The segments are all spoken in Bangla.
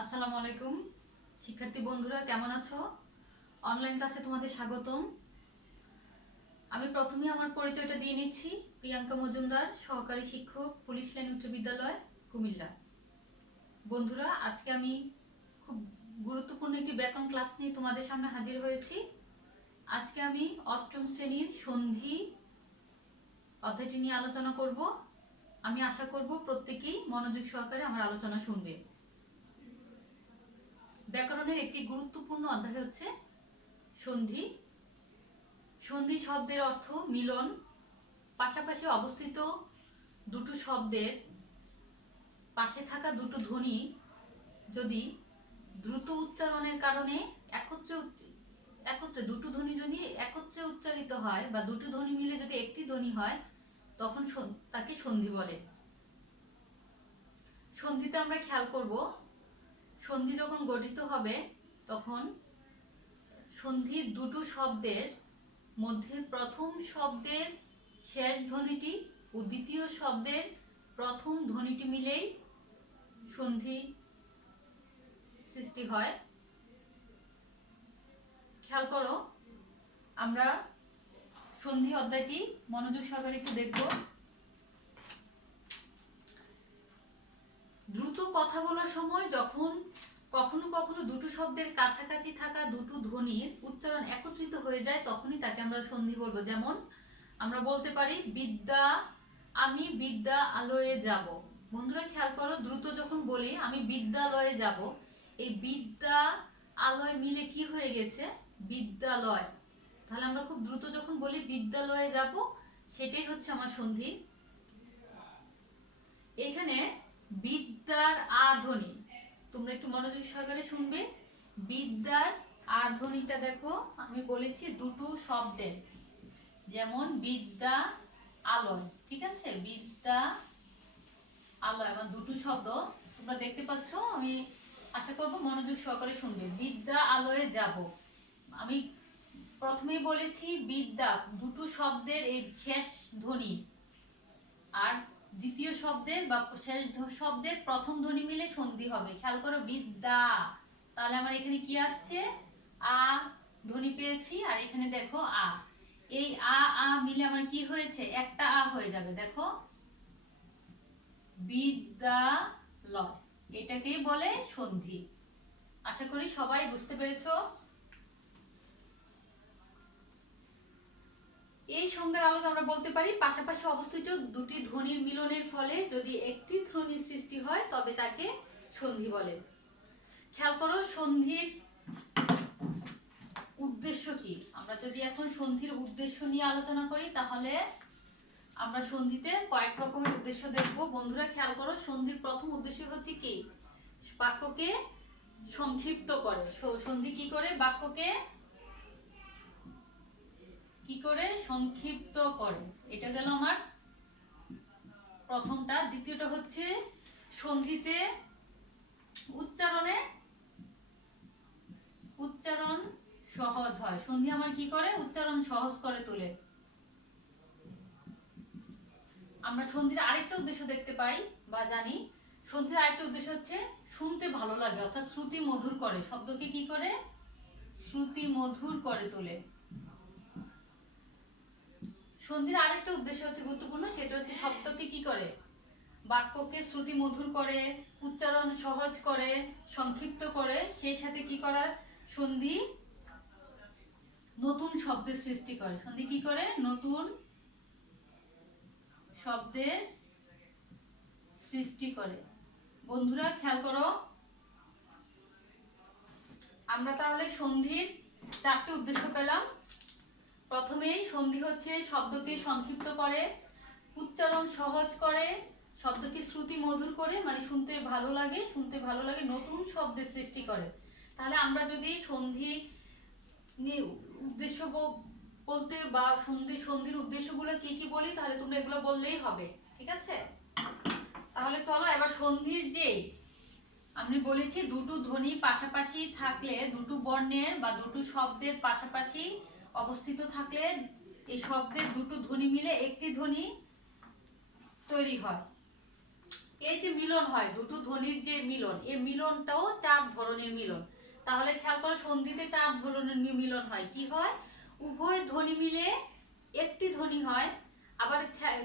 আসসালামু আলাইকুম শিক্ষার্থী বন্ধুরা, কেমন আছো? অনলাইন ক্লাসে তোমাদের স্বাগতম। আমি প্রথমেই আমার পরিচয়টা দিয়ে নিচ্ছি। প্রিয়াঙ্কা মজুমদার, সহকারী শিক্ষক, পুলিশ লাইন উচ্চ বিদ্যালয়, কুমিল্লা। বন্ধুরা, আজকে আমি খুব গুরুত্বপূর্ণ একটি ব্যাকরণ ক্লাস নিয়ে তোমাদের সামনে হাজির হয়েছি। আজকে আমি অষ্টম শ্রেণীর সন্ধি অধ্যায়টি নিয়ে আলোচনা করব। আমি আশা করব প্রত্যেকেই মনোযোগ সহকারে আমার আলোচনা শুনবে। ব্যাকরণের একটি গুরুত্বপূর্ণ অধ্যায় হচ্ছে সন্ধি। সন্ধি শব্দের অর্থ মিলন। পাশাপাশি অবস্থিত দুটো শব্দের পাশে থাকা দুটো ধ্বনি যদি দ্রুত উচ্চারণের কারণে একত্রে দুটো ধ্বনি যদি একত্রে উচ্চারিত হয় বা দুটো ধ্বনি মিলে যদি একটি ধ্বনি হয়, তখন তাকে সন্ধি বলে। সন্ধিতে আমরা খেয়াল করব, সন্ধি যখন গঠিত হবে তখন সন্ধির দুটো শব্দের মধ্যে প্রথম শব্দের শেষ ধ্বনিটি ও দ্বিতীয় শব্দের প্রথম ধ্বনিটি মিলেই সন্ধি সৃষ্টি হয়। খেয়াল করো, আমরা সন্ধি অধ্যায়টি মনোযোগ সহকারে একটু দেখব। দ্রুত কথা বলার সময় যখন কখনো কখনো দুটো শব্দের কাছাকাছি থাকা দুটো ধ্বনির উচ্চারণ একত্রিত হয়ে যায়, তখনই তাকে আমরা সন্ধি বলবো। যেমন আমরা বলতে পারি বিদ্যা, আমি বিদ্যালয়ে যাব। বন্ধুরা খেয়াল করো, দ্রুত যখন বলি আমি বিদ্যালয়ে যাব, এই বিদ্যা আলয় মিলে কি হয়ে গেছে? বিদ্যালয়। তাহলে আমরা খুব দ্রুত যখন বলি বিদ্যালয়ে যাব, সেটাই হচ্ছে আমার সন্ধি। এখানে বিদ্যার আ ধ্বনি, তোমরা একটু মনোযোগ সহকারে শুনবে। বিদ্যার আ ধ্বনিটা দেখো, আমি বলেছি দুটো শব্দের, যেমন বিদ্যা আলয়, ঠিক আছে? বিদ্যা আলয় আমার দুটো শব্দ তোমরা দেখতে পাচ্ছ। আমি আশা করব মনোযোগ সহকারে শুনবে। বিদ্যা আলয়ে যাব, আমি প্রথমেই বলেছি বিদ্যা দুটো শব্দের এই শেষ ধ্বনি আর দ্বিতীয় শব্দের বা শেষ শব্দের প্রথম ধ্বনি মিলে সন্ধি হবে। খেয়াল করো, বিদ্যা, তাহলে আমার এখানে কি আসছে? আ ধ্বনি পেয়েছি, আর এখানে দেখো আ। এই আ মিলে আমার কি হয়েছে? একটা আ হয়ে যাবে। দেখো, বিদ্যালয়, এটাকেই বলে সন্ধি। আশা করি সবাই বুঝতে পেরেছো। এই সংজ্ঞার আলোকে আমরা বলতে পারি পাশাপাশি অবস্থিত দুটি ধ্বনির মিলনের ফলে যদি একটি ধ্বনির সৃষ্টি হয় তবে তাকে সন্ধি বলে। খেয়াল করো, সন্ধির উদ্দেশ্য কি? আমরা যদি এখন সন্ধির উদ্দেশ্য নিয়ে আলোচনা করি, তাহলে আমরা সন্ধিতে কয়েক রকমের উদ্দেশ্য দেখব। বন্ধুরা খেয়াল করো, সন্ধির প্রথম উদ্দেশ্য হচ্ছে কি? বাক্যকে সংক্ষিপ্ত করে। সন্ধি কি করে? বাক্যকে কি করে? সংক্ষিপ্ত করে। এটা গেল আমার প্রথমটা। দ্বিতীয়টা হচ্ছে সন্ধিতে উচ্চারণ সহজ হয়। সন্ধি আমার কি করে? উচ্চারণ সহজ করে তোলে। আমরা সন্ধির আরেকটা উদ্দেশ্য দেখতে পাই বা জানি, সন্ধির আরেকটা উদ্দেশ্য হচ্ছে শুনতে ভালো লাগে, অর্থাৎ শ্রুতি মধুর করে। শব্দকে কি করে? শ্রুতি মধুর করে তোলে। সন্ধির আরেকটা উদ্দেশ্য হচ্ছে গুরুত্বপূর্ণ, সেটা হচ্ছে শব্দকে কি করে? বাক্যকে শ্রুতি মধুর করে, উচ্চারণ সহজ করে, সংক্ষিপ্ত করে, সেই সাথে কি করা? সন্ধি নতুন শব্দের সৃষ্টি করে। সন্ধি কি করে? নতুন শব্দের সৃষ্টি করে। বন্ধুরা খেয়াল করো, আমরা তাহলে সন্ধির চারটি উদ্দেশ্য পেলাম। প্রথমেই সন্ধি হচ্ছে শব্দকে সংক্ষিপ্ত করে, উচ্চারণ সহজ করে, শব্দকে শ্রুতি মধুর করে, মানে শুনতে ভালো লাগে, নতুন শব্দের সৃষ্টি করে। তাহলে আমরা যদি সন্ধি উদ্দেশ্য বলতে বা সন্ধির উদ্দেশ্যগুলো কি কি বলি, তাহলে তোমরা এগুলো বললেই হবে, ঠিক আছে? তাহলে চলো এবার সন্ধির যে আমি বলেছি দুটো ধ্বনি পাশাপাশি থাকলে, দুটো বর্ণের বা দুটো শব্দের পাশাপাশি অবস্থিত থাকলে এই শব্দের দুটো ধ্বনি মিলে একটি ধ্বনি তৈরি হয়। এই যে মিলন হয় দুটো ধ্বনির যে মিলন, এই মিলনটাও 4 ধরনের মিলন। তাহলে খেয়াল করো সন্ধিতে 4 ধরনের মিলন হয়। কি হয়? উভয় ধ্বনি মিলে একটি ধ্বনি হয়। আবার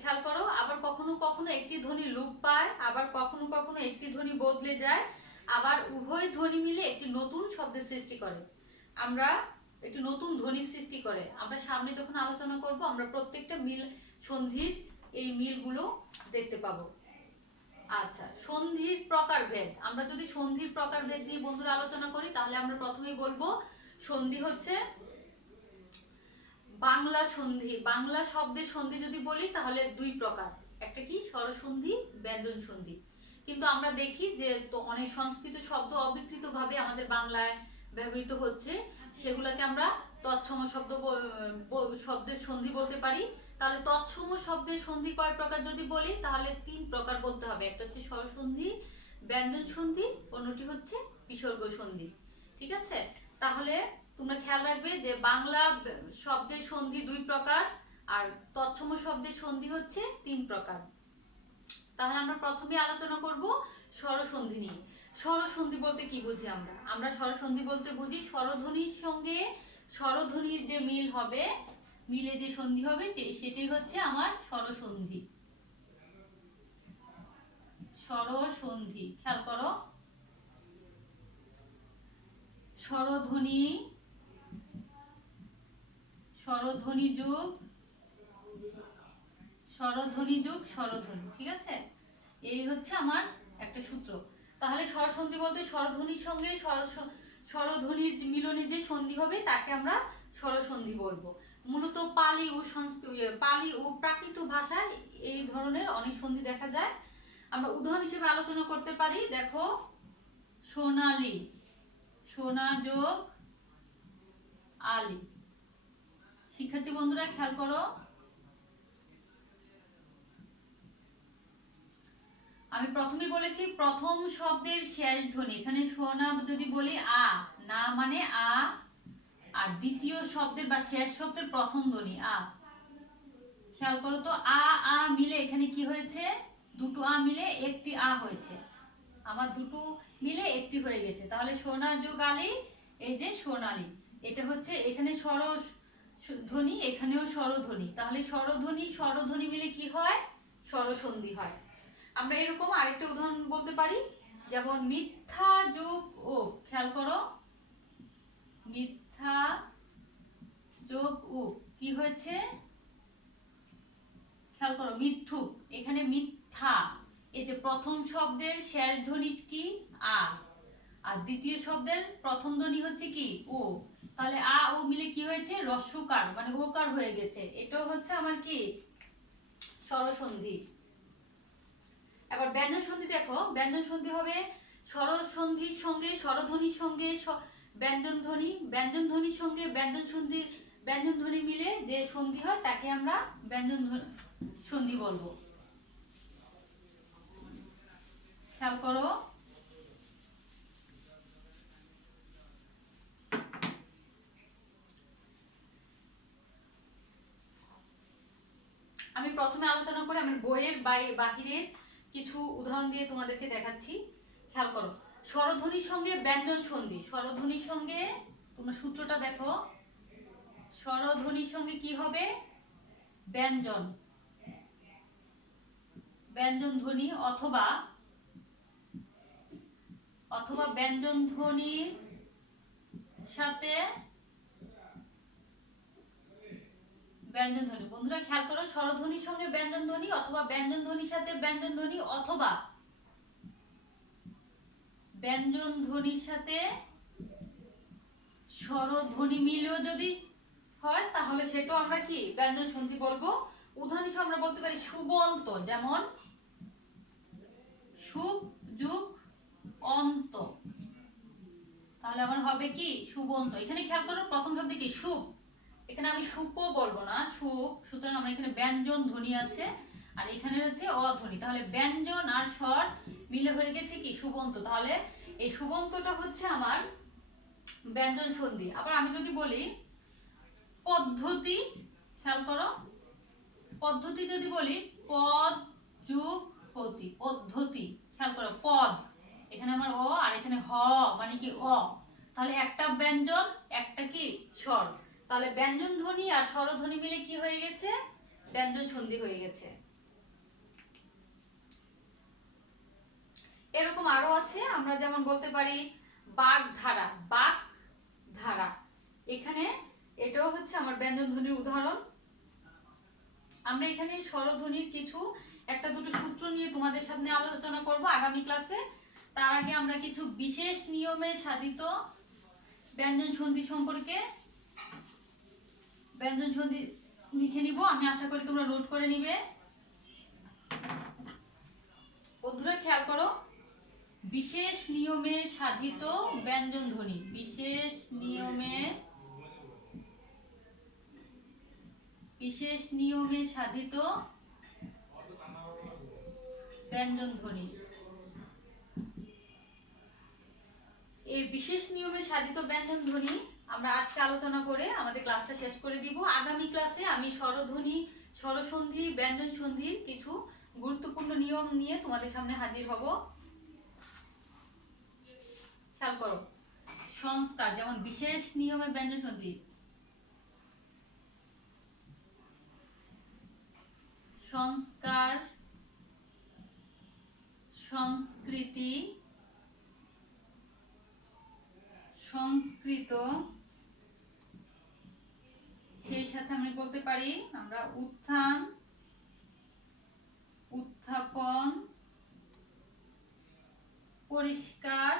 খেয়াল করো, আবার কখনো কখনো একটি ধ্বনি লোপ পায়, আবার কখনো কখনো একটি ধ্বনি বদলে যায়, আবার উভয় ধ্বনি মিলে একটি নতুন শব্দের সৃষ্টি করে। আমরা একটি নতুন ধ্বনির সৃষ্টি করে। আমরা সামনে যখন আলোচনা করব আমরা প্রত্যেকটা মিল সন্ধির এই মিলগুলো দেখতে পাবো। আচ্ছা, সন্ধির প্রকারভেদ। আমরা যদি সন্ধির প্রকারভেদ নিয়ে বন্ধুরা আলোচনা করি তাহলে আমরা প্রথমেই বলবো সন্ধি হচ্ছে বাংলা সন্ধি। বাংলা শব্দের সন্ধি যদি বলি তাহলে 2 প্রকার, একটা কি স্বরসন্ধি, ব্যঞ্জন সন্ধি। কিন্তু আমরা দেখি যে তো অনেক সংস্কৃত শব্দ অবিকৃতভাবে আমাদের বাংলায় ব্যবহৃত হচ্ছে, সেগুলোকে আমরা তৎসম শব্দের সন্ধি বলতে পারি। তাহলে তৎসম শব্দের সন্ধি কয় প্রকার যদি বলি তাহলে 3 প্রকার বলতে হবে। একটা হচ্ছে স্বরসন্ধি, ব্যঞ্জন সন্ধি, অন্যটি হচ্ছে বিসর্গ সন্ধি। ঠিক আছে? তাহলে তোমরা খেয়াল রাখবে যে বাংলা শব্দের সন্ধি 2 প্রকার আর তৎসম শব্দের সন্ধি হচ্ছে 3 প্রকার। তাহলে আমরা প্রথমে আলোচনা করব স্বরসন্ধি নিয়ে। স্বরসন্ধি বলতে কি বুঝি আমরা? আমরা স্বরসন্ধি বলতে বুঝি স্বরধ্বনির সঙ্গে স্বরধ্বনির যে মিল হবে, মিলে যে সন্ধি হবে সেটাই হচ্ছে আমার স্বরসন্ধি। স্বরসন্ধি খেয়াল করো, স্বরধ্বনি, স্বরধ্বনি যোগ স্বরধ্বনি যোগ স্বরধ্বনি। ঠিক আছে? এই হচ্ছে আমার একটা সূত্র। তাহলে স্বরসন্ধি বলতে স্বরধ্বনির সঙ্গে স্বরধ্বনির মিলনে যে সন্ধি হবে তাকে আমরা স্বরসন্ধি বলবো। মূলত পালি ও পালি ও প্রাকৃত ভাষায় এই ধরনের অনেক সন্ধি দেখা যায়। আমরা উদাহরণ হিসেবে আলোচনা করতে পারি। দেখো, সোনালি, সোনা যোগ আলি। শিক্ষার্থী বন্ধুরা খেয়াল করো, আমি প্রথমে বলেছি প্রথম শব্দের শেষ ধ্বনি। এখানে সোনা যদি বলি আ, না মানে আ, আর দ্বিতীয় শব্দের বা শেষ শব্দের প্রথম ধ্বনি আ। খেয়াল করো তো, আ আ মিলে এখানে কি হয়েছে? দুটো আ মিলে একটি আ হয়েছে। আমার দুটো মিলে একটি হয়ে গেছে। তাহলে সোনা যোগ আলি, এই যে সোনালি, এটা হচ্ছে এখানে স্বর ধ্বনি, এখানেও স্বরধ্বনি। তাহলে স্বরধ্বনি স্বরধ্বনি মিলে কি হয়? স্বরসন্ধি হয়। আমরা এরকম আরেকটা উদাহরণ বলতে পারি, যেমন মিথ্যা যোগ ও। খেয়াল করো, মিথ্যা যোগ ও কি হয়েছে? খেয়াল করো, মিথ্যুক, এখানে মিথ্যা, এই যে প্রথম শব্দের শেষ ধ্বনি কি? আ, আর দ্বিতীয় শব্দের প্রথম ধ্বনি হচ্ছে কি? ও। তাহলে আ ও মিলে কি হয়েছে? রস্যকার, মানে ওকার হয়ে গেছে। এটাও হচ্ছে আমার কি? স্বরসন্ধি। এবার ব্যঞ্জন সন্ধি দেখো, ব্যঞ্জন সন্ধি হবে স্বরসন্ধির সঙ্গে স্বরধ্বনির সঙ্গে ব্যঞ্জন ধ্বনি, ব্যঞ্জন ধ্বনির সঙ্গে ব্যঞ্জন সন্ধি, ব্যঞ্জন ধ্বনি মিলে যে সন্ধি হয় তাকে আমরা ব্যঞ্জন সন্ধি বলবো। খেয়াল করো, আমি প্রথমে আলোচনা করে আমার বইয়ের বাহিরের কিছু উদাহরণ দিয়ে তোমাদেরকে দেখাচ্ছি। খেয়াল করো, স্বরধ্বনির সঙ্গে ব্যঞ্জন সন্ধি। স্বরধ্বনির সঙ্গে তোমরা সূত্রটা দেখো, স্বরধ্বনির সঙ্গে কি হবে? ব্যঞ্জন, ব্যঞ্জন ধ্বনি অথবা অথবা ব্যঞ্জন ধ্বনির সাথে ব্যঞ্জন ধ্বনি। বন্ধুরা খেয়াল করো, স্বরধ্বনির সঙ্গে ব্যঞ্জন ধ্বনি অথবা ব্যঞ্জন ধ্বনির সাথে ব্যঞ্জন ধ্বনি অথবা ব্যঞ্জন ধ্বনির সাথে স্বরধ্বনি মিলেও যদি হয় তাহলে সেটাও আমরা কি? ব্যঞ্জন সন্ধি বলবো। উদাহরণ হিসেবে আমরা বলতে পারি সুবন্ত, যেমন সুব যুগ অন্ত, তাহলে আমার হবে কি? সুবন্ত। এখানে খেয়াল করো প্রথম শব্দ কি? সুব, এখানে আমি সুপও বলবো না, সুপ। সুতরাং আমরা এখানে ব্যঞ্জন ধ্বনি আছে আর এখানে হচ্ছে অধ্বনি, তাহলে ব্যঞ্জন আর স্বর মিলে হয়ে গেছে কি? সুবন্ত। তাহলে এই সুবন্তটা হচ্ছে আমার ব্যঞ্জন সন্ধি। আবার আমি যদি বলি পদ্ধতি, খেয়াল করো, পদ্ধতি যদি বলি পদ যুগ হতি, পদ্ধতি, এখানে আমার অ আর এখানে হ মানে কি অ, তাহলে একটা ব্যঞ্জন একটা কি স্বর, তাহলে ব্যঞ্জন ধ্বনি আর স্বরধ্বনি মিলে কি হয়ে গেছে, ব্যঞ্জন সন্ধি হয়ে গেছে। এরকম আরো আছে, আমরা যেমন বলতে পারি বাগধারা, বাগধারা, এখানে এটাও হচ্ছে আমার ব্যঞ্জন ধ্বনির উদাহরণ। আমরা এখানে স্বরধ্বনির কিছু একটা দুটো সূত্র নিয়ে তোমাদের সামনে আলোচনা করব আগামী ক্লাসে। তার আগে আমরা কিছু বিশেষ নিয়মে সাধিত ব্যঞ্জন সন্ধি সম্পর্কে ব্যঞ্জন সন্ধি লিখে নিব, আমি আশা করি তোমরা নোট করে নিবে। বন্ধুরা খেয়াল করো, বিশেষ নিয়মে সাধিত ব্যঞ্জন ধ্বনি, বিশেষ নিয়মে সাধিত ব্যঞ্জন ধ্বনি। এই বিশেষ নিয়মে সাধিত ব্যঞ্জন ধ্বনি আমরা আজকে আলোচনা করে আমাদের ক্লাসটা শেষ করে দিব। আগামী ক্লাসে আমি স্বরধ্বনি, স্বরসন্ধি, ব্যঞ্জন সন্ধির কিছু গুরুত্বপূর্ণ নিয়ম নিয়ে তোমাদের সামনে হাজির হব। খেয়াল করো, সংস্কার, যেমন বিশেষ নিয়মে ব্যঞ্জন সন্ধি, সংস্কার, সংস্কৃতি, সংস্কৃত, সেই সাথে আমি বলতে পারি আমরা উত্থান, উত্থাপন, পরিষ্কার,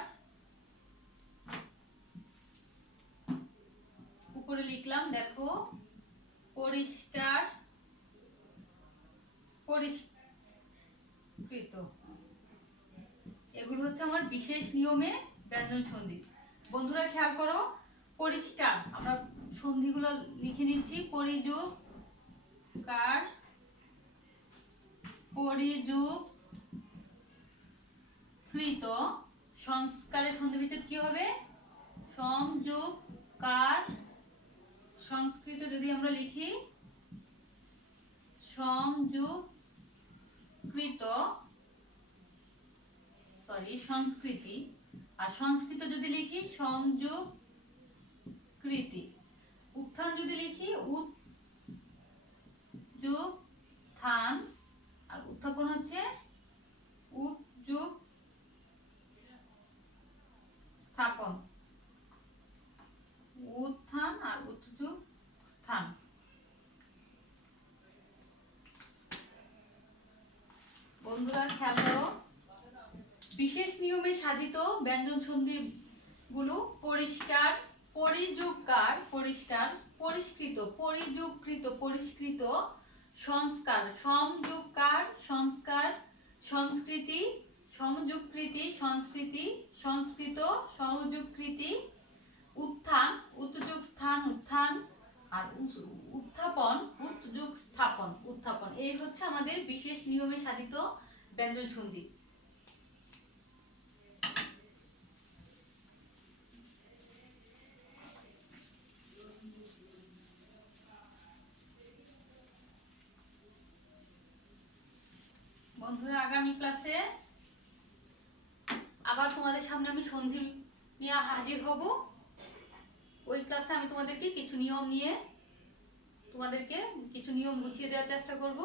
উপরে লিখলাম দেখো পরিষ্কার, পরিষ্কৃত, এগুলো হচ্ছে আমার বিশেষ নিয়মে ব্যঞ্জন সন্ধি। বন্ধুরা খেয়াল করো, পরিষ্কার আমরা সন্ধিগুলো লিখে নিচ্ছি, পরিযুক্ত, কার, পরিযুক্ত, সংস্কারের সন্ধি বিচ্ছেদ কি হবে, সংযুক্ত, সংস্কৃত যদি আমরা লিখি সংযুক্ত, সংস্কৃতি, আর সংস্কৃত যদি লিখি সংযুকৃতি, উত্থান যদি লিখি উৎযুক্থান, আর উত্থাপন হচ্ছে উৎযুক্স্থাপন, উত্থান আর উৎযুক্স্থান। বন্ধুরা খেয়াল করো, বিশেষ নিয়মে সাধিত ব্যঞ্জন সন্ধি গুলো পরিষ্কার, পরিযুক্তকার, পরিষ্কার, পরিষ্কৃত, পরিযুক্ত, পরিষ্কৃত, সংস্কার, সংযুক্তকার, সংস্কার, সংস্কৃতি, সংযুক্তি, সংস্কৃতি, সংস্কৃত, সংযুক্তি, উত্থান, উৎযুক্স্থান, উত্থান, আর উত্থাপন, উৎযুক্স্থাপন, উত্থাপন, এই হচ্ছে আমাদের বিশেষ নিয়মে সাধিত ব্যঞ্জন সন্ধি। বন্ধুরা আগামী ক্লাসে আবার তোমাদের সামনে আমি সন্ধি নিয়ে হাজির হব। ওই ক্লাসে আমি তোমাদেরকে কিছু নিয়ম বুঝিয়ে দেওয়ার চেষ্টা করব।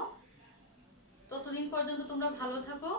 ততদিন পর্যন্ত তোমরা ভালো থাকো।